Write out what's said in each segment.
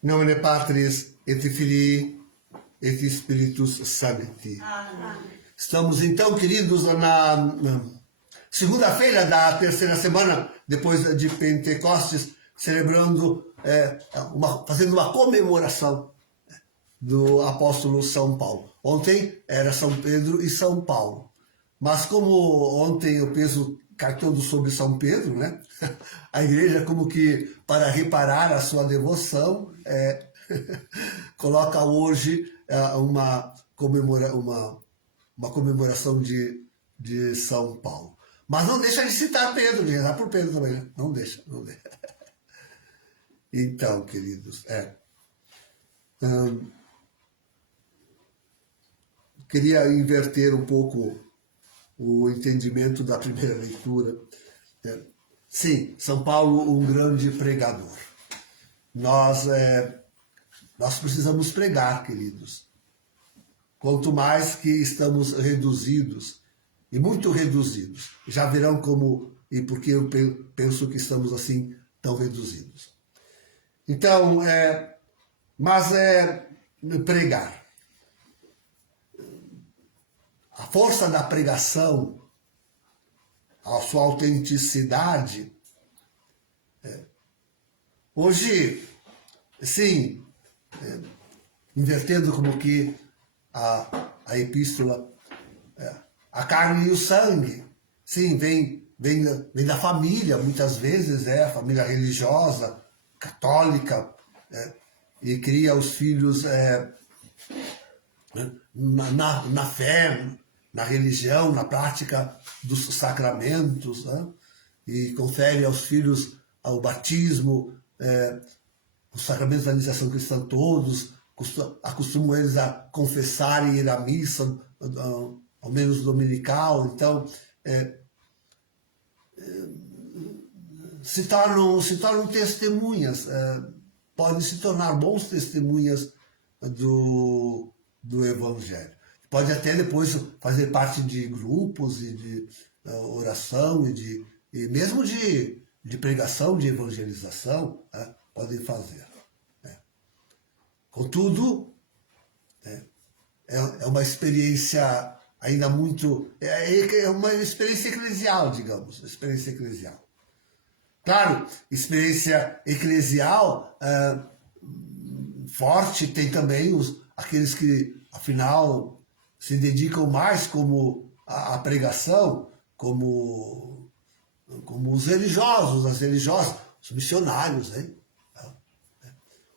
Nomine Patris et Filii et Spiritus Sancti. Estamos então, queridos, na segunda-feira da terceira semana depois de Pentecostes, celebrando, fazendo uma comemoração do apóstolo São Paulo. Ontem era São Pedro e São Paulo. Mas como ontem o peso cai todo sobre São Pedro, né? A igreja, como que para reparar a sua devoção, coloca hoje uma comemoração de São Paulo. Mas não deixa de citar Pedro, de rezar por Pedro também, né? Não deixa. Então, queridos, queria inverter um pouco o entendimento da primeira leitura. Sim, São Paulo, um grande pregador. Nós precisamos pregar, queridos. Quanto mais que estamos reduzidos, e muito reduzidos, já verão como e por que eu penso que estamos assim tão reduzidos. Então, pregar. A força da pregação, a sua autenticidade, hoje, sim, invertendo como que a epístola, a carne e o sangue, sim, vem da família, muitas vezes, a família religiosa, católica, e cria os filhos na fé, na religião, na prática dos sacramentos, e confere aos filhos o batismo, os sacramentos da iniciação cristã todos, acostumam eles a confessar e ir à missa, ao menos dominical. Então, se tornam testemunhas, podem se tornar bons testemunhas do Evangelho. Pode até depois fazer parte de grupos e de oração e mesmo de pregação, de evangelização, podem fazer. Contudo, é uma experiência ainda muito... É uma experiência eclesial, digamos, experiência eclesial. Claro, experiência eclesial forte tem também aqueles que, afinal, se dedicam mais como a pregação, como os religiosos, as religiosas, os missionários,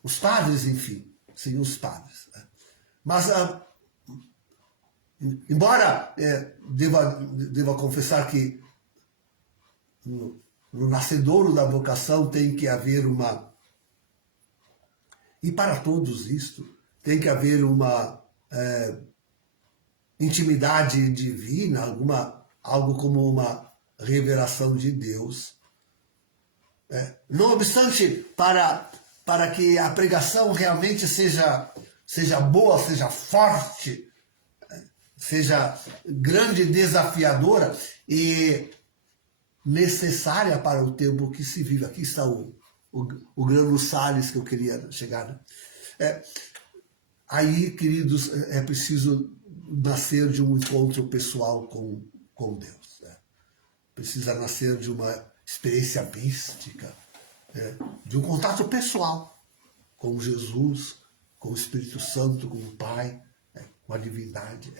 os padres, enfim, sim, os padres. Mas, embora deva confessar que no nascedouro da vocação tem que haver e para todos isto, tem que haver uma intimidade divina, algo como uma revelação de Deus. Não obstante, para que a pregação realmente seja boa, seja forte, seja grande, desafiadora e necessária para o tempo que se vive. Aqui está o grano Salles que eu queria chegar. Aí, queridos, é preciso nascer de um encontro pessoal com Deus. Precisa nascer de uma experiência mística, de um contato pessoal com Jesus, com o Espírito Santo, com o Pai, com a divindade.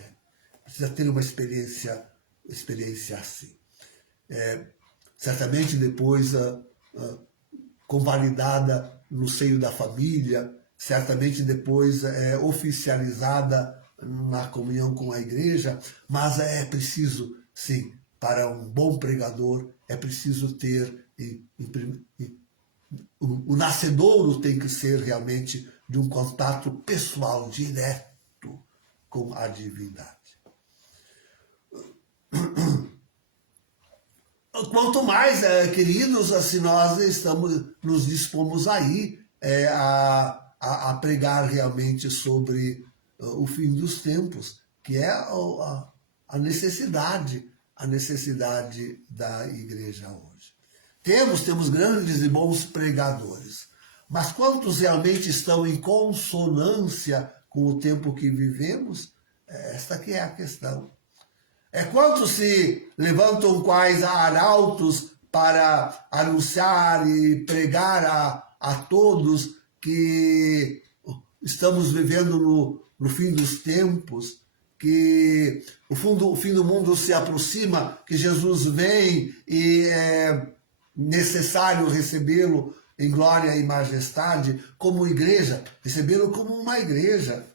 Precisa ter uma experiência assim. Certamente depois convalidada no seio da família, certamente depois oficializada na comunhão com a igreja, mas é preciso, sim, para um bom pregador, é preciso ter, o nascedouro tem que ser realmente de um contato pessoal, direto com a divindade. Quanto mais, queridos, assim, nós nos dispomos aí a pregar realmente sobre o fim dos tempos, que é a necessidade da igreja hoje. Temos grandes e bons pregadores, Mas quantos realmente estão em consonância com o tempo que vivemos? Esta que é a questão. Quantos se levantam quais arautos para anunciar e pregar a todos que estamos vivendo no fim dos tempos, que o fim do mundo se aproxima, que Jesus vem e é necessário recebê-lo em glória e majestade, como igreja, recebê-lo como uma igreja,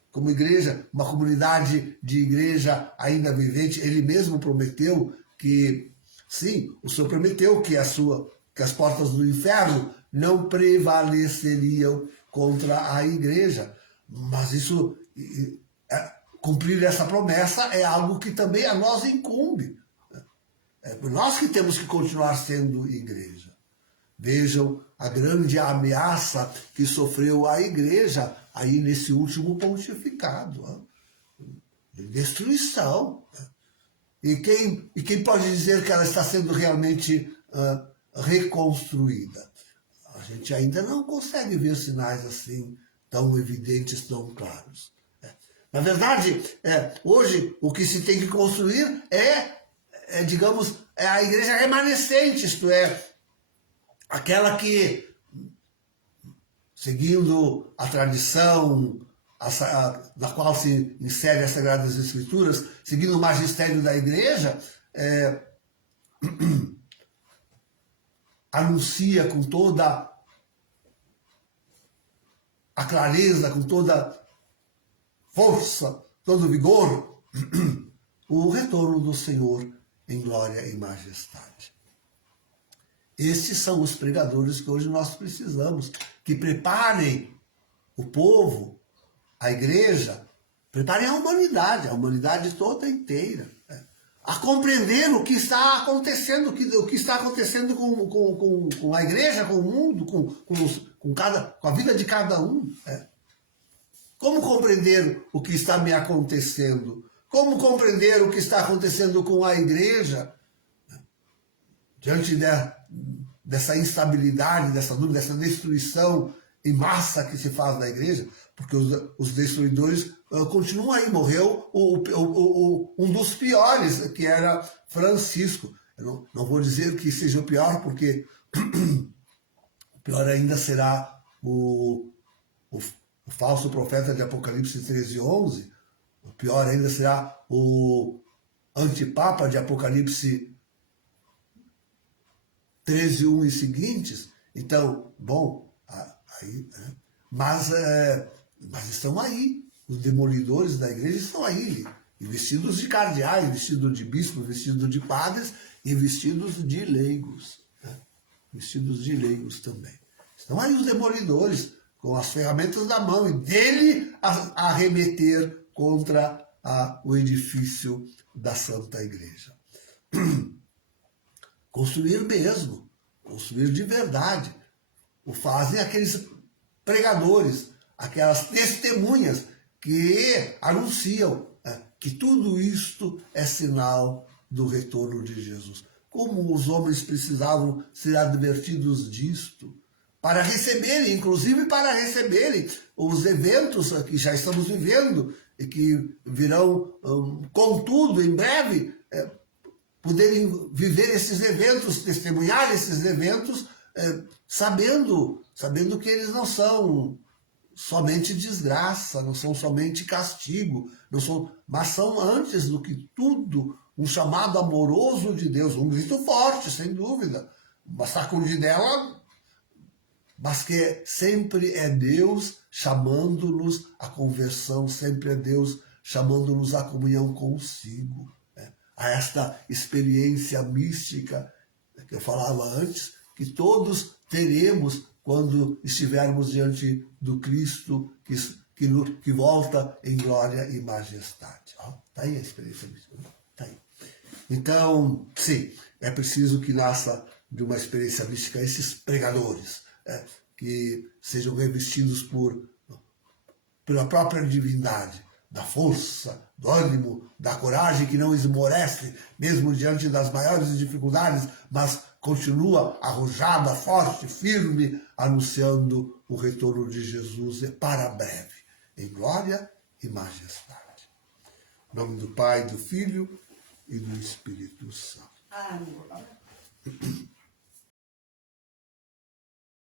uma comunidade de igreja ainda vivente. Ele mesmo prometeu que, sim, o Senhor prometeu que as portas do inferno não prevaleceriam contra a igreja. Mas isso, cumprir essa promessa é algo que também a nós incumbe. Nós que temos que continuar sendo igreja. Vejam a grande ameaça que sofreu a igreja aí nesse último pontificado, de destruição. E quem pode dizer que ela está sendo realmente reconstruída? A gente ainda não consegue ver sinais assim tão evidentes, tão claros. Na verdade, hoje o que se tem que construir digamos, a igreja remanescente, isto é, aquela que, seguindo a tradição na qual se insere as Sagradas Escrituras, seguindo o magistério da igreja, anuncia com toda a clareza, com toda força, todo vigor, o retorno do Senhor em glória e majestade. Estes são os pregadores que hoje nós precisamos, que preparem o povo, a igreja, preparem a humanidade toda inteira, a compreender o que está acontecendo, o que está acontecendo com a igreja, com o mundo, com a vida de cada um. Como compreender o que está me acontecendo? Como compreender o que está acontecendo com a igreja? Diante dessa instabilidade, dessa dúvida, dessa destruição em massa que se faz na igreja, porque os destruidores continuam aí. Morreu um dos piores, que era Francisco. Eu não vou dizer que seja o pior, porque o pior ainda será o falso profeta de Apocalipse 13:11. O pior ainda será o antipapa de Apocalipse 13:1 e seguintes. Então, bom, aí, mas estão aí, os demolidores da igreja estão aí, vestidos de cardeais, vestidos de bispos, vestidos de padres e vestidos de leigos, vestidos de leigos também. Estão aí os demolidores, com as ferramentas na mão, e dele a arremeter contra o edifício da Santa Igreja. Construir mesmo, construir de verdade. O fazem aqueles pregadores, aquelas testemunhas que anunciam que tudo isto é sinal do retorno de Jesus. Como os homens precisavam ser advertidos disto, para receberem, inclusive para receberem os eventos que já estamos vivendo e que virão, contudo, em breve, poderem viver esses eventos, testemunhar esses eventos, sabendo que eles não são somente desgraça, não são somente castigo, mas são, antes do que tudo, um chamado amoroso de Deus, um grito forte, sem dúvida, uma sacudidela, mas que sempre é Deus chamando-nos à conversão, sempre é Deus chamando-nos à comunhão consigo, a esta experiência mística que eu falava antes, que todos teremos quando estivermos diante do Cristo que volta em glória e majestade. Está aí a experiência mística. Tá aí. Então, sim, é preciso que nasça de uma experiência mística esses pregadores, que sejam revestidos pela própria divindade, da força, do ânimo, da coragem que não esmorece, mesmo diante das maiores dificuldades, mas continua arrojada, forte, firme, anunciando o retorno de Jesus para breve, em glória e majestade. Em nome do Pai, do Filho e do Espírito Santo. Amém.